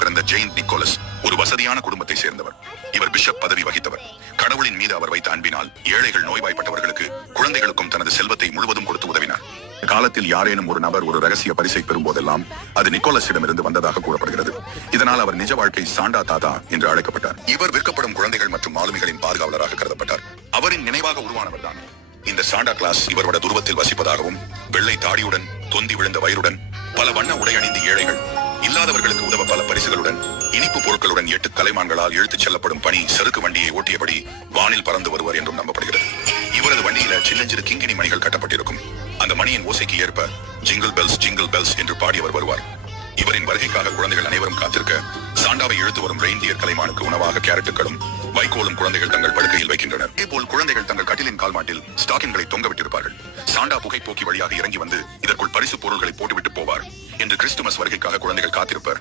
பிறந்த ஜெயின் நிக்கோலஸ் ஒரு வசதியான குடும்பத்தை சேர்ந்தவர். இவர் பிஷப் பதவி வகித்தவர். கடவுளின் மீது அவர் வைத்த அன்பினால் ஏழைகள், நோய்வாய்ப்பட்டவர்களுக்கு, குழந்தைகளுக்கும் தனது செல்வத்தை முழுவதும் கொடுத்து உதவினார். காலத்தில் யாரேனும் ஒரு நபர் ஒரு ரகசிய பரிசை பெறும் போதெல்லாம் அது நிக்கோலஸிடமிருந்து வந்ததாக கூறப்படுகிறது. இதனால் அவர் நிஜ வாழ்க்கை சாண்டா தாதா என்று அழைக்கப்பட்டார். இவர் விற்கப்படும் குழந்தைகள் மற்றும் மாலுமிகளின் பாதுகாவலராக கருதப்பட்டார். அவரின் நினைவாக உருவானவர் தான் இந்த சாண்டா கிளாஸ். இவரோட துருவத்தில் வசிப்பதாகவும், வெள்ளை தாடியுடன், தொந்தி விழுந்த வயிறுடன், பல வண்ண உடை அணிந்து ஏழைகள், இல்லாதவர்களுக்கு உதவ பல பரிசுகளுடன், இனிப்பு பொருட்களுடன் 8 கலைமான்களால் இழுத்துச் செல்லப்படும் பணி சறுக்கு வண்டியை ஓட்டியபடி வானில் பறந்து வருவார் என்றும் நம்பப்படுகிறது. இவரது வண்டியில சின்னஞ்சிறு கிங்கிணி மணிகள் கட்டப்பட்டிருக்கும். அந்த மணியின் ஓசைக்கு ஏற்ப ஜிங்கிள் பெல்ஸ் என்று பாடியவர் வருவார். இவரின் வருகைக்காக குழந்தைகள் அனைவரும் காத்திருக்க, சாண்டாவை இழுத்து வரும் ரெயின்டியர் கலைமானுக்கு உணவாக கேரட்டுகளும் வைக்கோலும் குழந்தைகள் தங்கள் படுக்கையில் வைக்கின்றனர். இதேபோல் குழந்தைகள் தங்கள் கட்டிலின் கால்மாட்டில் ஸ்டாக்கின்களை தொங்கவிட்டிருப்பார்கள். சாண்டா புகைப்போக்கி வழியாக இறங்கி வந்து இதற்குள் பரிசு பொருள்களை போட்டுவிட்டு போவார் என்று கிறிஸ்துமஸ் வருகைக்காக குழந்தைகள் காத்திருப்பர்.